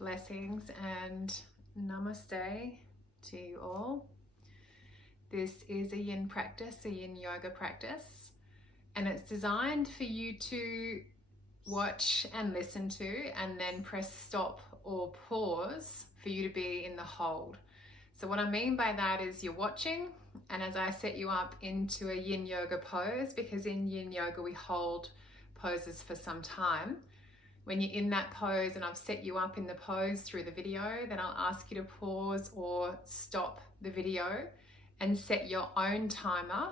Blessings and namaste to you all. This is a yin practice, a yin yoga practice, and it's designed for you to watch and listen to and then press stop or pause for you to be in the hold. So what I mean by that is you're watching, and as I set you up into a yin yoga pose, because in yin yoga we hold poses for some time. When you're in that pose and I've set you up in the pose through the video, then I'll ask you to pause or stop the video and set your own timer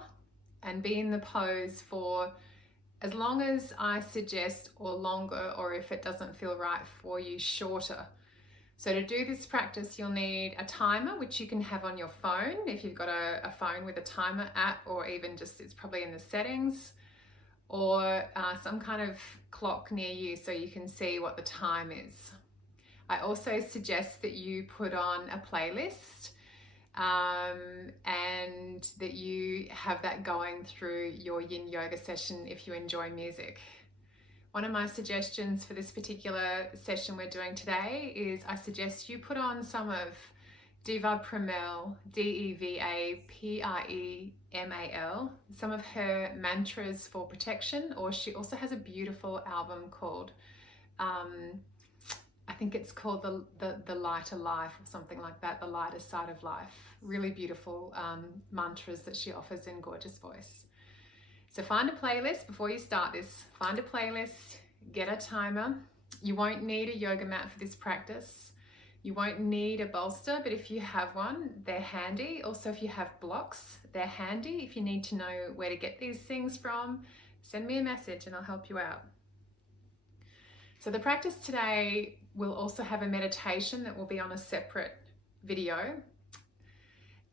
and be in the pose for as long as I suggest or longer, or if it doesn't feel right for you, shorter. So to do this practice, you'll need a timer, which you can have on your phone if you've got a phone with a timer app, or even just it's probably in the settings, or some kind of clock near you so you can see what the time is. I also suggest that you put on a playlist and that you have that going through your yin yoga session if you enjoy music. One of my suggestions for this particular session we're doing today is I suggest you put on some of Deva Premal, Devapremal, some of her mantras for protection, or she also has a beautiful album called, I think it's called the Lighter Life or something like that, the lighter side of life. Really beautiful mantras that she offers in gorgeous voice. So find a playlist before you start this. Find a playlist, get a timer. You won't need a yoga mat for this practice. You won't need a bolster, but if you have one, they're handy. Also, if you have blocks, they're handy. If you need to know where to get these things from, send me a message and I'll help you out. So the practice today will also have a meditation that will be on a separate video.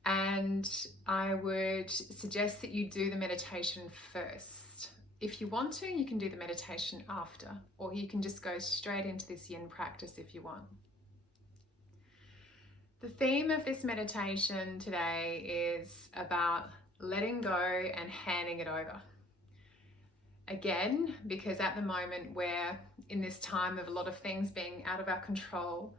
And I would suggest that you do the meditation first. If you want to, you can do the meditation after, or you can just go straight into this yin practice if you want. The theme of this meditation today is about letting go and handing it over. Again, because at the moment we're in this time of a lot of things being out of our control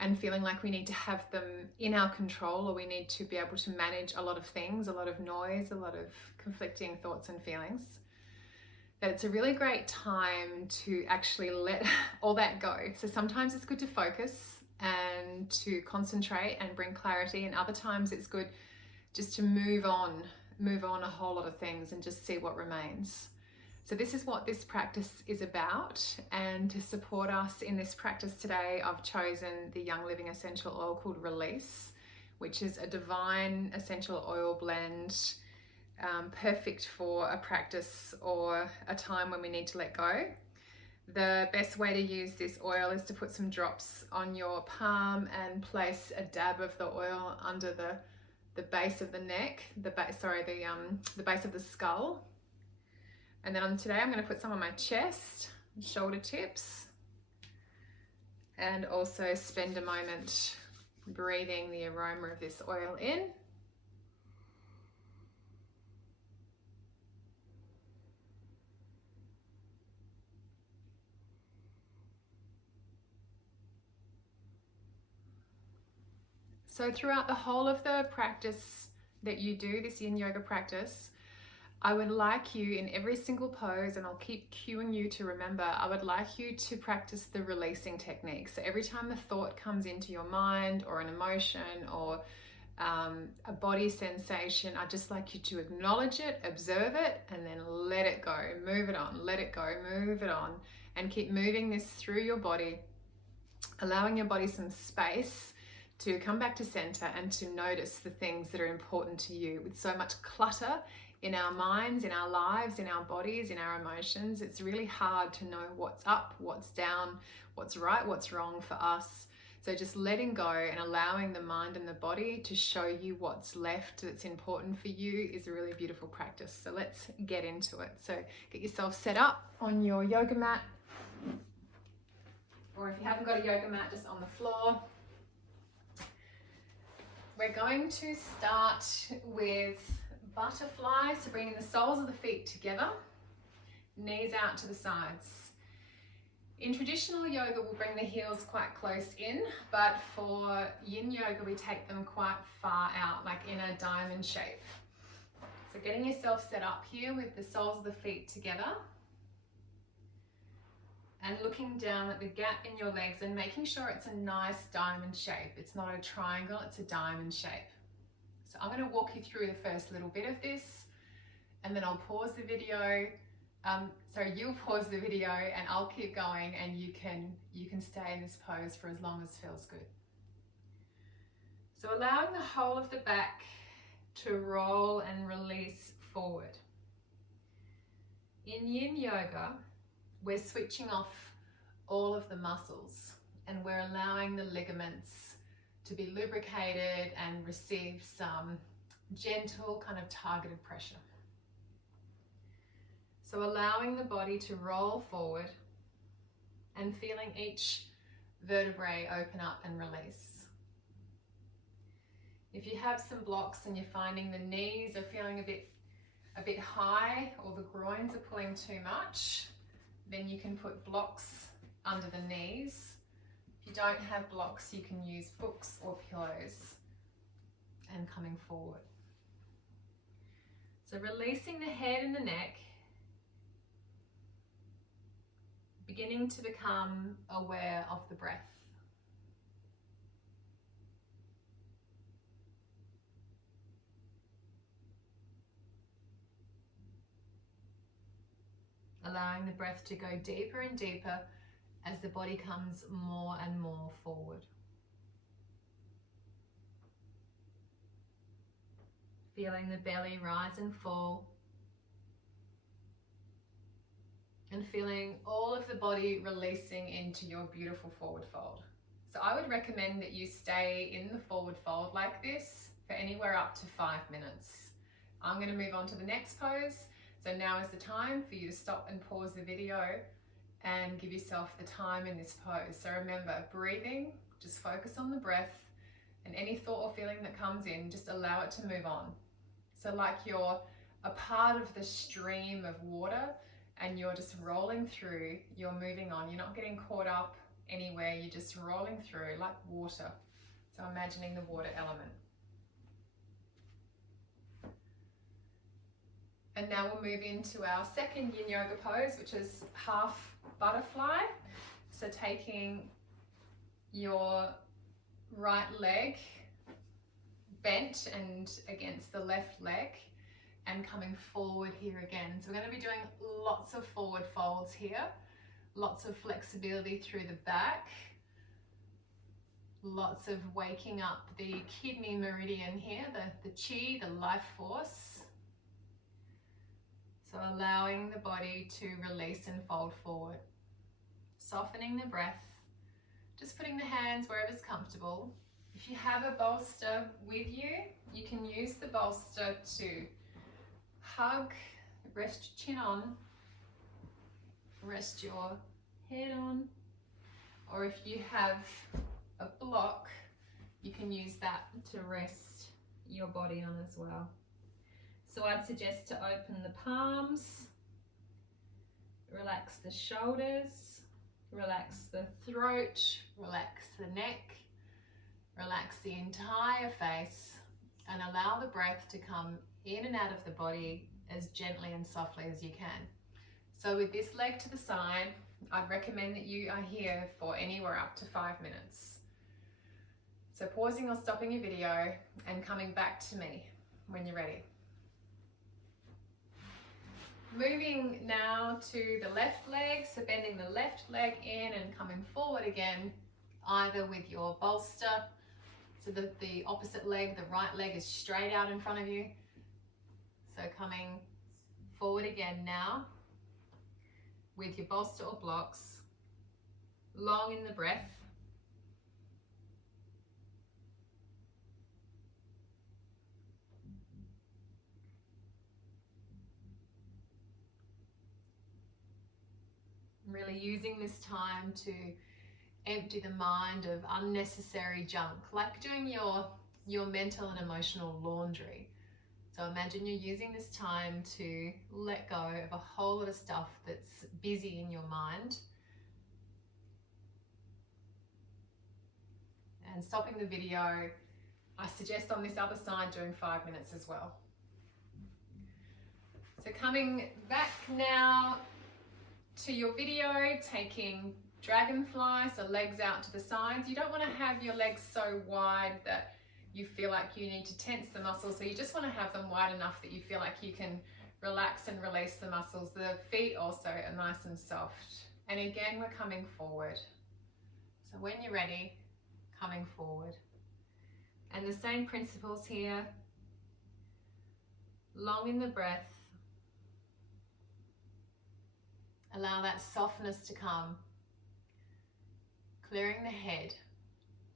and feeling like we need to have them in our control, or we need to be able to manage a lot of things, a lot of noise, a lot of conflicting thoughts and feelings, that it's a really great time to actually let all that go. So sometimes it's good to focus and to concentrate and bring clarity, and other times it's good just to move on a whole lot of things and just see what remains. So this is what this practice is about, and to support us in this practice today, I've chosen the Young Living essential oil called Release, which is a divine essential oil blend, perfect for a practice or a time when we need to let go. The best way to use this oil is to put some drops on your palm and place a dab of the oil under the base of the neck, the base of the skull. And then today I'm going to put some on my chest, shoulder tips, and also spend a moment breathing the aroma of this oil in. So throughout the whole of the practice that you do, this yin yoga practice, I would like you in every single pose, and I'll keep cueing you to remember, I would like you to practice the releasing technique. So every time a thought comes into your mind, or an emotion, or a body sensation, I'd just like you to acknowledge it, observe it, and then let it go, move it on, let it go, move it on, and keep moving this through your body, allowing your body some space to come back to center and to notice the things that are important to you. With so much clutter in our minds, in our lives, in our bodies, in our emotions, it's really hard to know what's up, what's down, what's right, what's wrong for us. So just letting go and allowing the mind and the body to show you what's left that's important for you is a really beautiful practice. So let's get into it. So get yourself set up on your yoga mat, or if you haven't got a yoga mat, just on the floor. We're going to start with butterfly, so bringing the soles of the feet together, knees out to the sides. In traditional yoga, we'll bring the heels quite close in, but for Yin Yoga, we take them quite far out, like in a diamond shape. So getting yourself set up here with the soles of the feet together and looking down at the gap in your legs and making sure it's a nice diamond shape. It's not a triangle, it's a diamond shape. So I'm going to walk you through the first little bit of this, and then I'll pause the video. You'll pause the video and I'll keep going, and you can stay in this pose for as long as feels good. So allowing the whole of the back to roll and release forward. In Yin Yoga, we're switching off all of the muscles and we're allowing the ligaments to be lubricated and receive some gentle kind of targeted pressure. So allowing the body to roll forward and feeling each vertebrae open up and release. If you have some blocks and you're finding the knees are feeling a bit high, or the groins are pulling too much, then you can put blocks under the knees. If you don't have blocks, you can use books or pillows and coming forward. So releasing the head and the neck, beginning to become aware of the breath. Allowing the breath to go deeper and deeper as the body comes more and more forward. Feeling the belly rise and fall. And feeling all of the body releasing into your beautiful forward fold. So I would recommend that you stay in the forward fold like this for anywhere up to 5 minutes. I'm going to move on to the next pose. So now is the time for you to stop and pause the video and give yourself the time in this pose. So remember, breathing, just focus on the breath, and any thought or feeling that comes in, just allow it to move on. So like you're a part of the stream of water and you're just rolling through, you're moving on. You're not getting caught up anywhere, you're just rolling through like water. So imagining the water element. And now we'll move into our second Yin Yoga pose, which is half butterfly. So taking your right leg bent and against the left leg and coming forward here again. So we're going to be doing lots of forward folds here, lots of flexibility through the back, lots of waking up the kidney meridian here, the chi, the life force. So allowing the body to release and fold forward. Softening the breath, just putting the hands wherever's comfortable. If you have a bolster with you, you can use the bolster to hug, rest your chin on, rest your head on, or if you have a block, you can use that to rest your body on as well. So I'd suggest to open the palms, relax the shoulders, relax the throat, relax the neck, relax the entire face, and allow the breath to come in and out of the body as gently and softly as you can. So with this leg to the side, I'd recommend that you are here for anywhere up to 5 minutes. So pausing or stopping your video and coming back to me when you're ready. Moving now to the left leg, so bending the left leg in and coming forward again, either with your bolster, so that the opposite leg, the right leg, is straight out in front of you. So coming forward again now with your bolster or blocks, long in the breath. Really using this time to empty the mind of unnecessary junk, like doing your mental and emotional laundry. So imagine you're using this time to let go of a whole lot of stuff that's busy in your mind and stopping the video. I suggest on this other side doing 5 minutes as well. So coming back now to your video, taking dragonfly, so legs out to the sides. You don't want to have your legs so wide that you feel like you need to tense the muscles, so you just want to have them wide enough that you feel like you can relax and release the muscles. The feet also are nice and soft. And again, we're coming forward. So when you're ready, coming forward. And the same principles here. Long in the breath. Allow that softness to come. Clearing the head,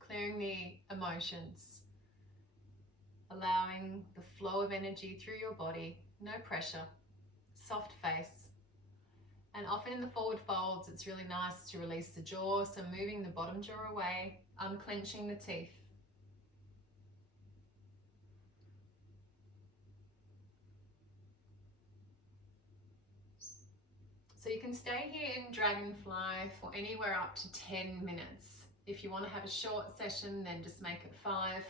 clearing the emotions. Allowing the flow of energy through your body, no pressure, soft face. And often in the forward folds, it's really nice to release the jaw, so moving the bottom jaw away, unclenching the teeth. So you can stay here in dragonfly for anywhere up to 10 minutes. If you want to have a short session, then just make it 5.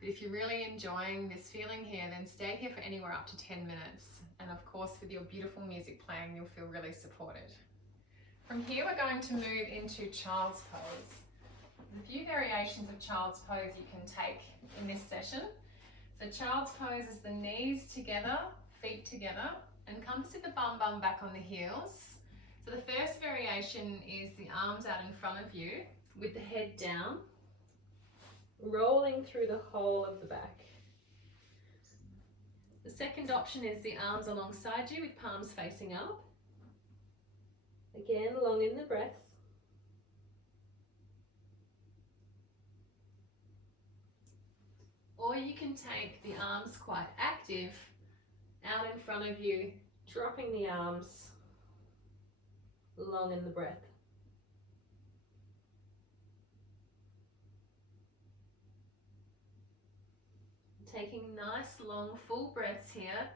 But if you're really enjoying this feeling here, then stay here for anywhere up to 10 minutes. And of course, with your beautiful music playing, you'll feel really supported. From here, we're going to move into child's pose. There's a few variations of child's pose you can take in this session. So child's pose is the knees together, feet together, and come to sit the bum back on the heels. So the first variation is the arms out in front of you with the head down, rolling through the whole of the back. The second option is the arms alongside you with palms facing up. Again, long in the breath. Or you can take the arms quite active out in front of you, dropping the arms long in the breath. Taking nice long full breaths here,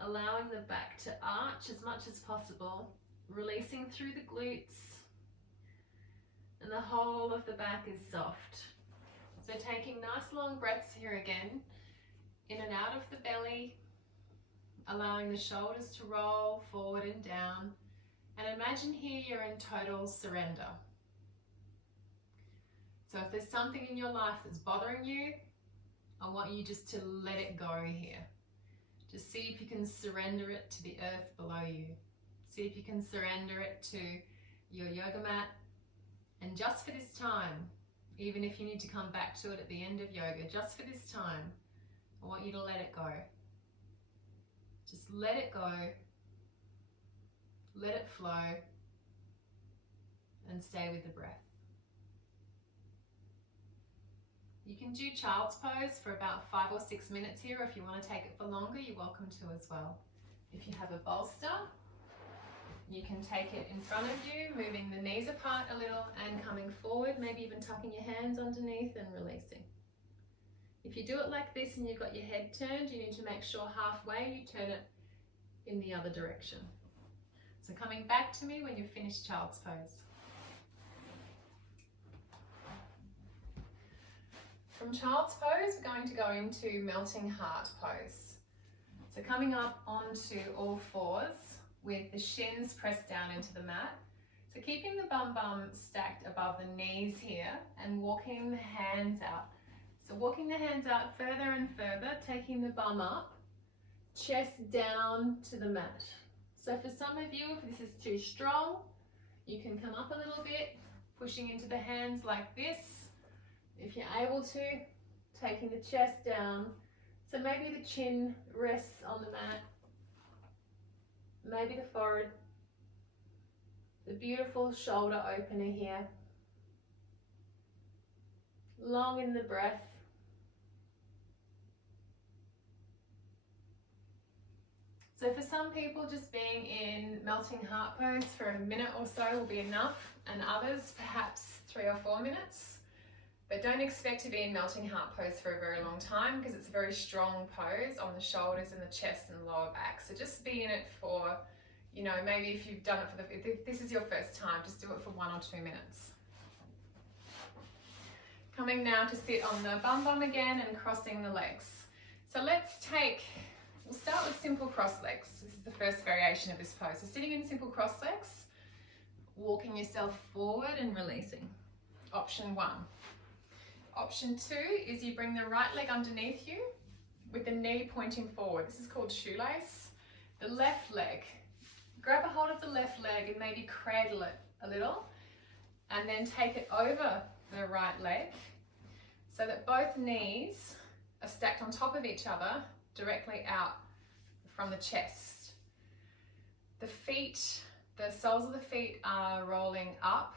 allowing the back to arch as much as possible, releasing through the glutes, and the whole of the back is soft. So taking nice long breaths here again, in and out of the belly, allowing the shoulders to roll forward and down, and imagine here you're in total surrender. So if there's something in your life that's bothering you, I want you just to let it go here. Just see if you can surrender it to the earth below you. See if you can surrender it to your yoga mat. And just for this time, even if you need to come back to it at the end of yoga, just for this time, I want you to let it go. Just let it go. Let it flow. And stay with the breath. You can do child's pose for about 5 or 6 minutes here. If you want to take it for longer, you're welcome to as well. If you have a bolster, you can take it in front of you, moving the knees apart a little and coming forward, maybe even tucking your hands underneath and releasing. If you do it like this and you've got your head turned, you need to make sure halfway you turn it in the other direction. So coming back to me when you've finished child's pose. From child's pose, we're going to go into melting heart pose. So coming up onto all fours with the shins pressed down into the mat. So keeping the bum stacked above the knees here and walking the hands out. So walking the hands out further and further, taking the bum up, chest down to the mat. So for some of you, if this is too strong, you can come up a little bit, pushing into the hands like this. If you're able to, taking the chest down. So maybe the chin rests on the mat. Maybe the forehead. The beautiful shoulder opener here. Long in the breath. So for some people, just being in melting heart pose for a minute or so will be enough, and others perhaps 3 or 4 minutes. But don't expect to be in melting heart pose for a very long time because it's a very strong pose on the shoulders and the chest and the lower back. So just be in it for, you know, maybe if you've done it for if this is your first time, just do it for 1 or 2 minutes. Coming now to sit on the bum again and crossing the legs. So we'll start with simple cross legs. This is the first variation of this pose. So sitting in simple cross legs, walking yourself forward and releasing. Option 1. Option 2 is you bring the right leg underneath you with the knee pointing forward. This is called shoelace. The left leg, grab a hold of the left leg and maybe cradle it a little, and then take it over the right leg so that both knees are stacked on top of each other directly out from the chest. The feet, the soles of the feet are rolling up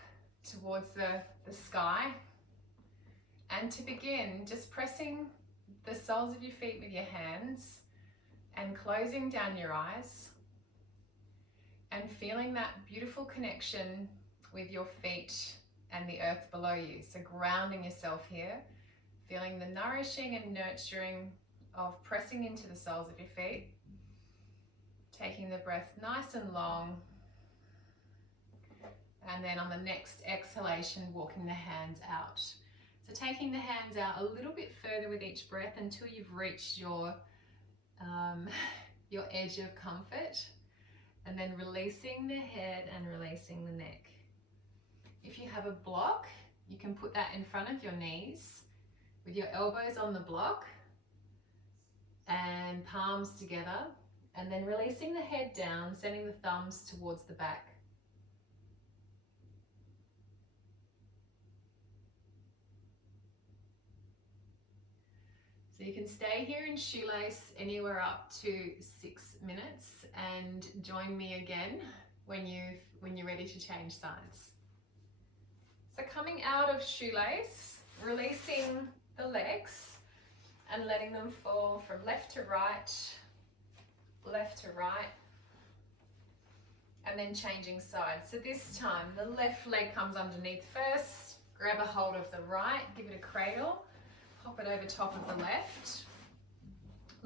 towards the sky. And to begin, just pressing the soles of your feet with your hands and closing down your eyes and feeling that beautiful connection with your feet and the earth below you. So grounding yourself here, feeling the nourishing and nurturing of pressing into the soles of your feet, taking the breath nice and long, and then on the next exhalation, walking the hands out. So taking the hands out a little bit further with each breath until you've reached your edge of comfort, and then releasing the head and releasing the neck. If you have a block, you can put that in front of your knees with your elbows on the block and palms together, and then releasing the head down, sending the thumbs towards the back. So you can stay here in shoelace anywhere up to 6 minutes, and join me again when you're ready to change sides. So coming out of shoelace, releasing the legs and letting them fall from left to right, and then changing sides. So this time the left leg comes underneath first, grab a hold of the right, give it a cradle, pop it over top of the left,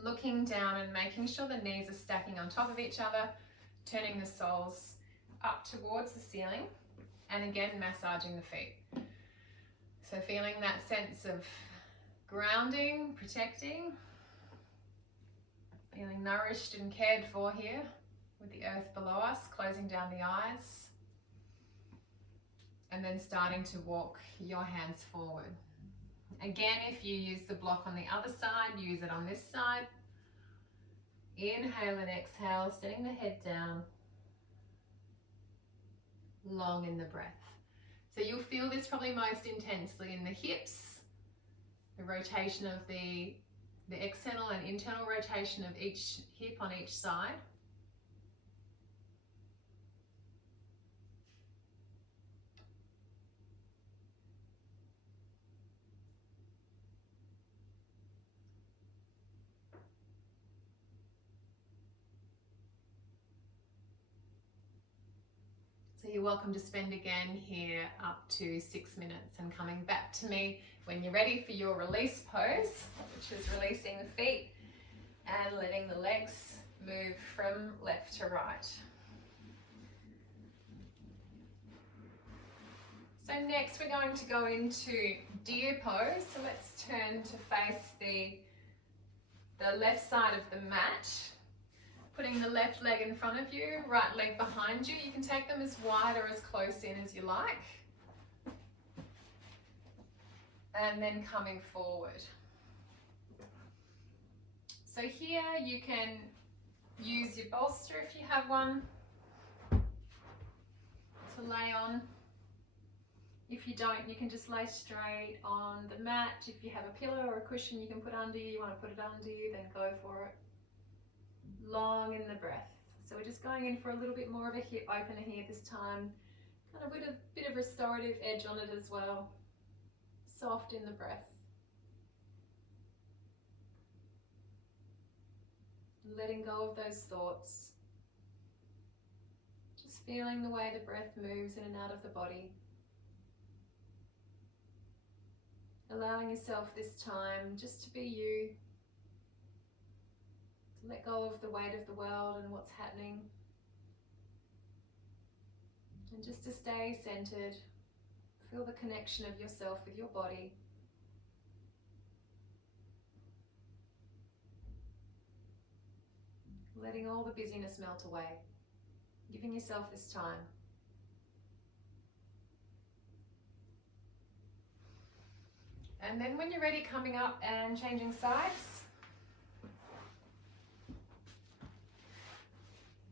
looking down and making sure the knees are stacking on top of each other, turning the soles up towards the ceiling, and again massaging the feet. So feeling that sense of grounding, protecting, feeling nourished and cared for here with the earth below us, closing down the eyes, and then starting to walk your hands forward. Again, if you use the block on the other side, use it on this side. Inhale and exhale, setting the head down, long in the breath. So you'll feel this probably most intensely in the hips, the rotation of the external and internal rotation of each hip on each side. So you're welcome to spend again here up to 6 minutes, and coming back to me when you're ready for your release pose, which is releasing the feet and letting the legs move from left to right. So next we're going to go into deer pose. So let's turn to face the left side of the mat. Putting the left leg in front of you, right leg behind you. You can take them as wide or as close in as you like. And then coming forward. So here you can use your bolster if you have one to lay on. If you don't, you can just lay straight on the mat. If you have a pillow or a cushion you can put under you, want to put it under you, then go for it. Long in the breath. So we're just going in for a little bit more of a hip opener here this time, kind of with a bit of restorative edge on it as well. Soft in the breath. Letting go of those thoughts. Just feeling the way the breath moves in and out of the body. Allowing yourself this time just to be you. Let go of the weight of the world and what's happening. And just to stay centered, feel the connection of yourself with your body. letting all the busyness melt away, giving yourself this time. And then when you're ready, coming up and changing sides.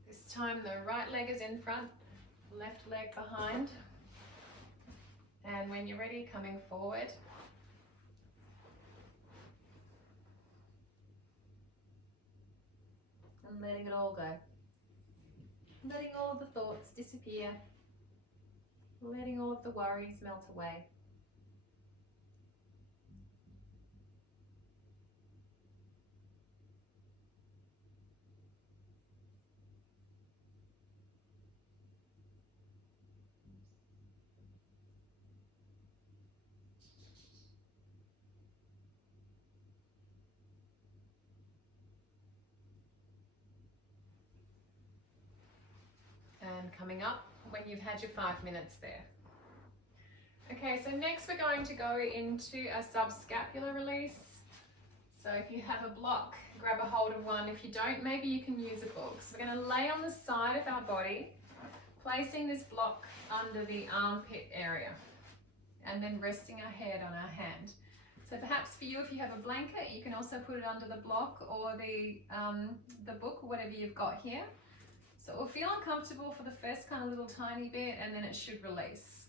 This time the right leg is in front, left leg behind. And when you're ready, coming forward. And letting it all go. Letting all of the thoughts disappear. Letting all of the worries melt away. And coming up when you've had your 5 minutes there. Okay, so next we're going to go into a subscapular release. So if you have a block, grab a hold of one. If you don't, maybe you can use a book. So we're going to lay on the side of our body, placing this block under the armpit area, and then resting our head on our hand. So perhaps for you, if you have a blanket, you can also put it under the block or the book or whatever you've got here. So it will feel uncomfortable for the first kind of little tiny bit, and then it should release.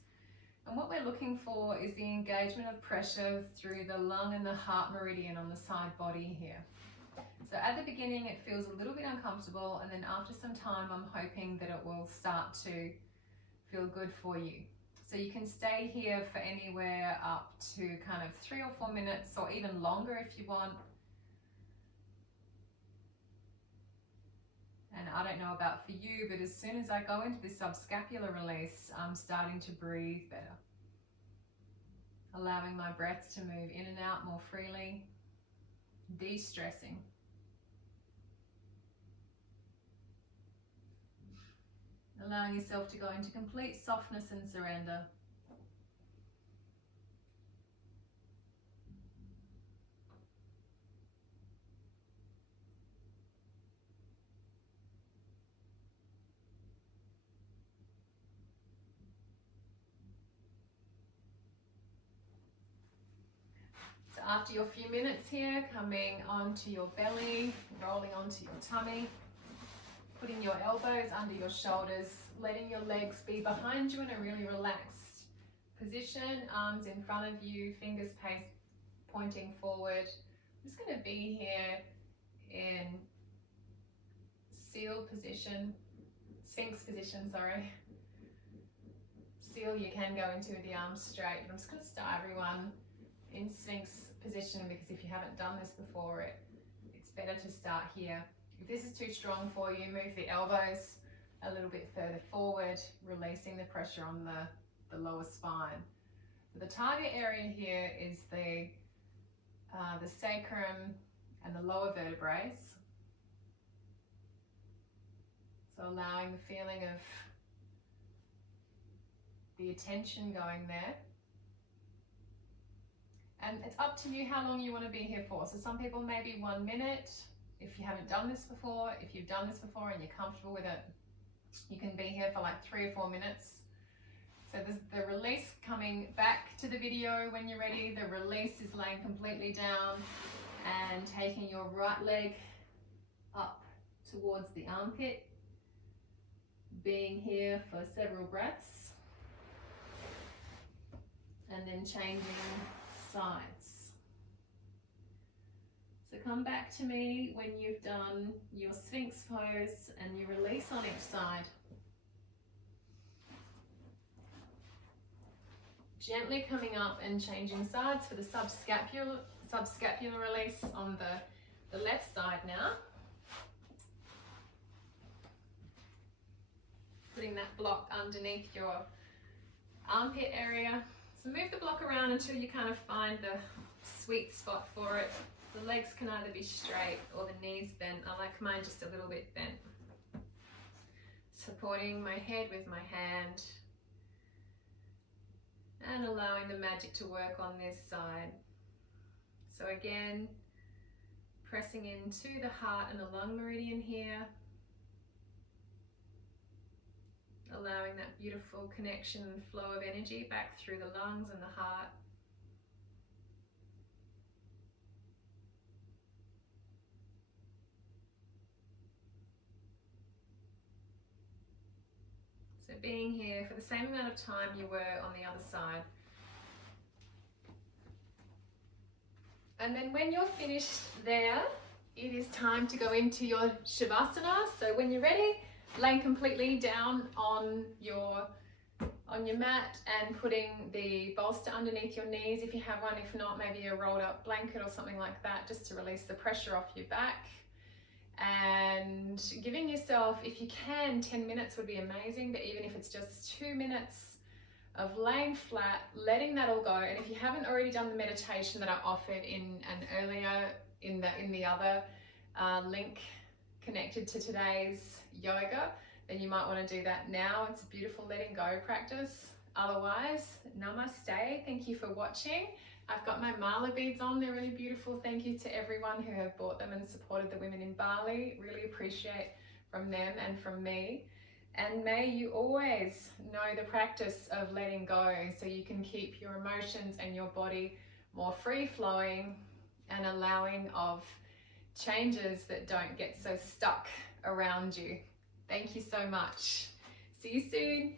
And what we're looking for is the engagement of pressure through the lung and the heart meridian on the side body here. So at the beginning it feels a little bit uncomfortable, and then after some time I'm hoping that it will start to feel good for you. So you can stay here for anywhere up to kind of 3 or 4 minutes, or even longer if you want. And I don't know about for you, but as soon as I go into this subscapular release, I'm starting to breathe better. Allowing my breath to move in and out more freely, de-stressing. Allowing yourself to go into complete softness and surrender. After your few minutes here, coming onto your belly, rolling onto your tummy, putting your elbows under your shoulders, letting your legs be behind you in a really relaxed position, arms in front of you, fingers pointing forward. I'm just going to be here in seal position, sphinx position, sorry. Seal, you can go into with the arms straight, but I'm just going to start everyone in sphinx position, because if you haven't done this before, it's better to start here. If this is too strong for you, move the elbows a little bit further forward, releasing the pressure on the lower spine. So the target area here is the sacrum and the lower vertebrae. So allowing the feeling of the attention going there. And it's up to you how long you want to be here for. So some people maybe 1 minute. If you haven't done this before, if you've done this before and you're comfortable with it, you can be here for like 3 or 4 minutes. So there's the release coming back to the video when you're ready. The release is laying completely down and taking your right leg up towards the armpit. Being here for several breaths. And then changing sides. So come back to me when you've done your sphinx pose and you release on each side. Gently coming up and changing sides for the subscapular release on the left side now. Putting that block underneath your armpit area. So move the block around until you kind of find the sweet spot for it. The legs can either be straight or the knees bent. I like mine just a little bit bent. Supporting my head with my hand. And allowing the magic to work on this side. So again, pressing into the heart and the lung meridian here. Allowing that beautiful connection and flow of energy back through the lungs and the heart. So being here for the same amount of time you were on the other side. And then when you're finished there, it is time to go into your Shavasana. So when you're ready, laying completely down on your mat and putting the bolster underneath your knees if you have one. If not, maybe a rolled up blanket or something like that, just to release the pressure off your back. And giving yourself, if you can, 10 minutes would be amazing, but even if it's just 2 minutes of laying flat, letting that all go. And if you haven't already done the meditation that I offered in an earlier, in the other link connected to today's yoga, then you might want to do that now. It's a beautiful letting go practice. Otherwise, namaste. Thank you for watching. I've got my mala beads on. They're really beautiful. Thank you to everyone who have bought them and supported the women in Bali. Really appreciate from them and from me. And may you always know the practice of letting go so you can keep your emotions and your body more free flowing and allowing of changes that don't get so stuck around you. Thank you so much. See you soon.